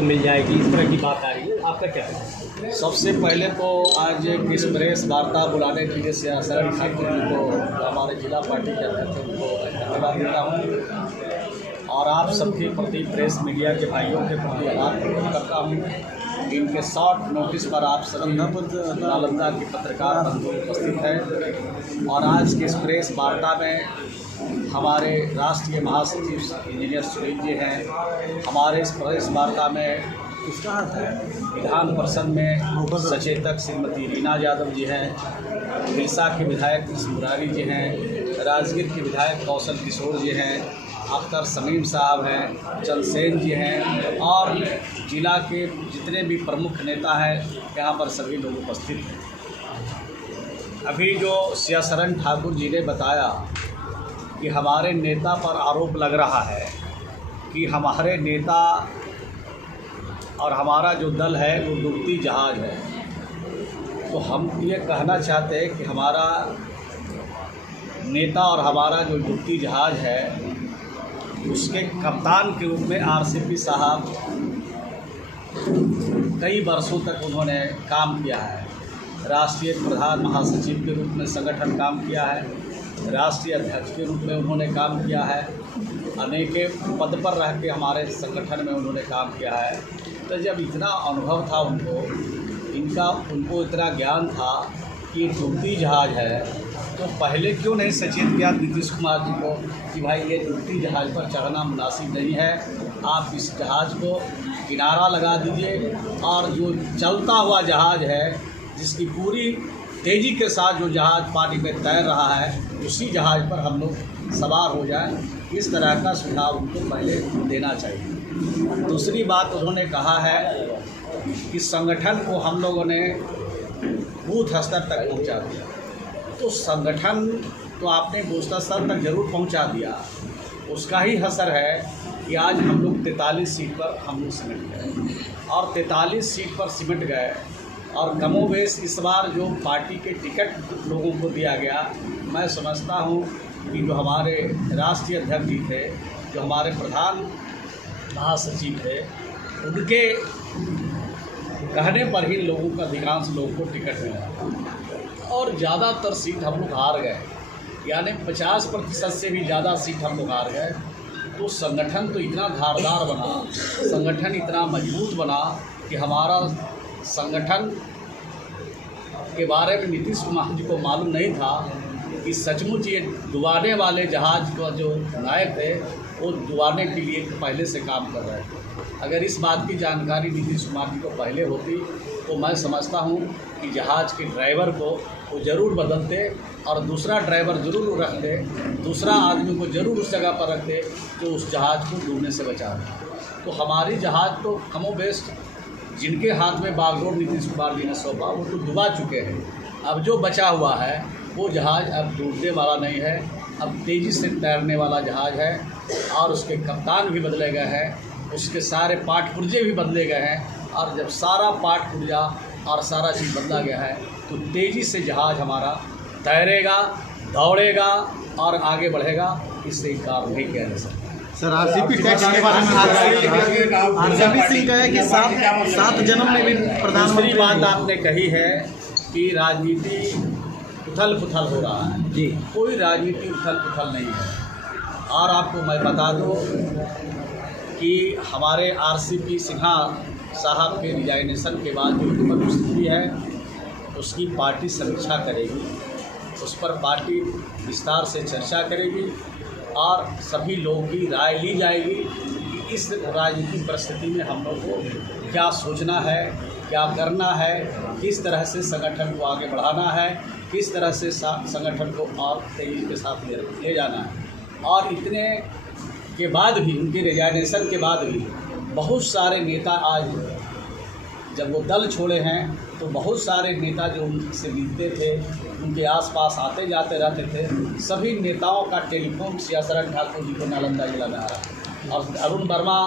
से मिल जाएगी, इस तरह की बात आ रही है, आपका क्या है? सबसे पहले तो आज इस प्रेस वार्ता बुलाने के लिए सियासरन ठाकुर जी को, हमारे जिला पार्टी के अध्यक्ष, उनको धन्यवाद देता हूँ और आप सबके प्रति, प्रेस मीडिया के भाइयों के प्रति आभार प्रकट करता हूँ। इनके शॉर्ट नोटिस पर आप सभी नालंदा के पत्रकार बंधु उपस्थित हैं और आज की इस प्रेस वार्ता में हमारे राष्ट्रीय महासचिव इंजीनियर सुनील जी हैं। हमारे इस प्रेस वार्ता में विधान परिषद में सचेतक श्रीमती रीना यादव जी हैं, हिलसा के विधायक कृष्ण मुरारी जी हैं, राजगीर के विधायक कौशल किशोर जी हैं, अख्तर समीम साहब हैं, चंद्रसेन जी हैं और जिला के जितने भी प्रमुख नेता हैं यहाँ पर सभी लोग उपस्थित हैं। अभी जो सियासरन ठाकुर जी ने बताया कि हमारे नेता पर आरोप लग रहा है कि हमारे नेता और हमारा जो दल है वो डूबती जहाज है, तो हम ये कहना चाहते हैं कि हमारा नेता और हमारा जो डूबती जहाज है उसके कप्तान के रूप में आरसीपी साहब कई वर्षों तक उन्होंने काम किया है। राष्ट्रीय प्रधान महासचिव के रूप में संगठन काम किया है, राष्ट्रीय अध्यक्ष के रूप में उन्होंने काम किया है, अनेके पद पर रह के हमारे संगठन में उन्होंने काम किया है। तो जब इतना अनुभव था उनको इतना ज्ञान था कि डूबती जहाज है, तो पहले क्यों नहीं सचेत किया नीतीश कुमार जी को कि भाई ये डूबती जहाज पर चढ़ना मुनासिब नहीं है, आप इस जहाज़ को किनारा लगा दीजिए और जो चलता हुआ जहाज़ है जिसकी पूरी तेज़ी के साथ जो जहाज़ पानी में तैर रहा है उसी जहाज़ पर हम लोग सवार हो जाएं, इस तरह का सुझाव उनको पहले देना चाहिए। दूसरी बात उन्होंने कहा है कि संगठन को हम लोगों ने बूथ स्तर तक पहुंचा दिया, तो संगठन तो आपने बूथ स्तर तक जरूर पहुंचा दिया, उसका ही असर है कि आज हम लोग 43 सीट पर हम लोग सिमट गए और 43 सीट पर सिमट गए और कमोबेश इस बार जो पार्टी के टिकट लोगों को दिया गया, मैं समझता हूं कि जो हमारे राष्ट्रीय अध्यक्ष जी थे, जो हमारे प्रधान महासचिव थे, उनके कहने पर ही लोगों का अधिकांश लोगों को टिकट मिला और ज़्यादातर सीट हम लोग हार गए, यानी 50% से भी ज़्यादा सीट हम लोग हार गए। तो संगठन तो इतना धारदार बना, संगठन इतना मजबूत बना कि हमारा संगठन के बारे में नीतीश कुमार जी को मालूम नहीं था कि सचमुच ये डुबाने वाले जहाज़ का जो नायक थे वो डुबाने के लिए पहले से काम कर रहे थे। अगर इस बात की जानकारी नीतीश कुमार जी को पहले होती तो मैं समझता हूँ कि जहाज़ के ड्राइवर को वो ज़रूर बदलते और दूसरा ड्राइवर ज़रूर रखते, दूसरा आदमी को ज़रूर उस जगह पर रखते जो उस जहाज़ को डूबने से बचाते। तो हमारी जहाज़ तो कमोबेश जिनके हाथ में बागडोर नीतीश कुमार जी ने सौंपा वो तो डुबा चुके हैं। अब जो बचा हुआ है वो जहाज़ अब डूबने वाला नहीं है, अब तेज़ी से तैरने वाला जहाज़ है और उसके कप्तान भी बदले गए हैं, उसके सारे पार्ट पुर्जे भी बदले गए हैं और जब सारा पार्ट पुर्जा और सारा चीज़ बदला गया है तो तेज़ी से जहाज़ हमारा तैरेगा, दौड़ेगा और आगे बढ़ेगा। इससे इनकार नहीं किया जा सकता। सर, आरसीपी टैक्स के बारे में आरसीपी सिंह कहे कि सात जन्म में भी प्रधानमंत्री। दूसरी बात आपने कही है कि राजनीति उथल पुथल हो रहा है जी, कोई राजनीति उथल पुथल नहीं है। और आपको मैं बता दूं कि हमारे आरसीपी सिन्हा साहब के रिजाइनेशन के बाद जो विपक्ष स्थिति है उसकी पार्टी समीक्षा करेगी, उस पर पार्टी विस्तार से चर्चा करेगी और सभी लोगों की राय ली जाएगी कि इस राजनीतिक परिस्थिति में हम लोग को क्या सोचना है, क्या करना है, किस तरह से संगठन को आगे बढ़ाना है, किस तरह से संगठन को और तेजी के साथ ले जाना है। और इतने के बाद भी, उनके रिजाइनेशन के बाद भी बहुत सारे नेता आज जब वो दल छोड़े हैं तो बहुत सारे नेता जो उनसे मिलते थे, उनके आसपास आते जाते रहते थे, सभी नेताओं का टेलीफोन सियासरन ठाकुर जी को नालंदा जिला में आ रहा और अरुण वर्मा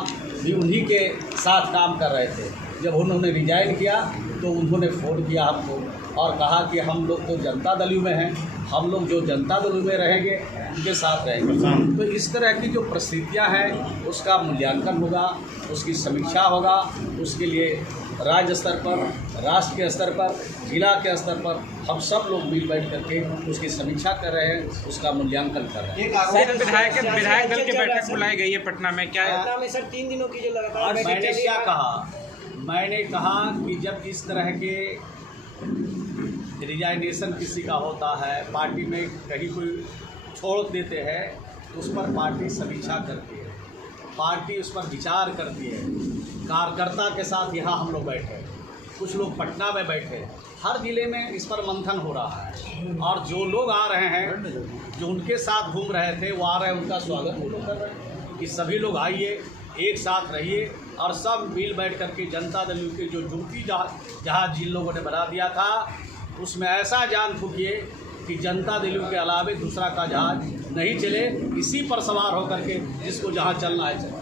भी उन्हीं के साथ काम कर रहे थे। जब उन्होंने रिजाइन किया तो उन्होंने फ़ोन किया हमको और कहा कि हम लोग तो जनता दल में हैं, हम लोग जो जनता दल में रहेंगे उनके साथ रहेंगे। तो इस तरह की जो परिस्थितियाँ हैं उसका मूल्यांकन होगा, उसकी समीक्षा होगा, उसके लिए राज्य स्तर पर, राष्ट्र के स्तर पर, जिला के स्तर पर हम सब लोग मिल बैठ करके उसकी समीक्षा कर रहे हैं, उसका मूल्यांकन कर रहे हैं। विधायक दल की बैठक बुलाई गई है पटना में, क्या पटना में सर 3 दिनों की जो लगातार और बैठक मैंने चली क्या है। कहा, मैंने कहा कि जब इस तरह के रिजाइनेशन किसी का होता है, पार्टी में कहीं कोई छोड़ देते हैं तो उस पर पार्टी समीक्षा करती है, पार्टी उस पर विचार करती है। कार्यकर्ता के साथ यहाँ हम लोग बैठे, कुछ लोग पटना में बैठे, हर ज़िले में इस पर मंथन हो रहा है। और जो लोग आ रहे हैं, जो उनके साथ घूम रहे थे वो आ रहे हैं, उनका स्वागत वो लोग कर रहे हैं कि सभी लोग आइए, एक साथ रहिए और सब मिल बैठ करके जनता दल के जो जुड़ती जहाज जिन लोगों ने बना दिया था उसमें ऐसा जान फूकिए कि जनता दल के अलावे दूसरा का जहाज नहीं चले, इसी पर सवार होकर के जिसको जहाँ चलना है चले।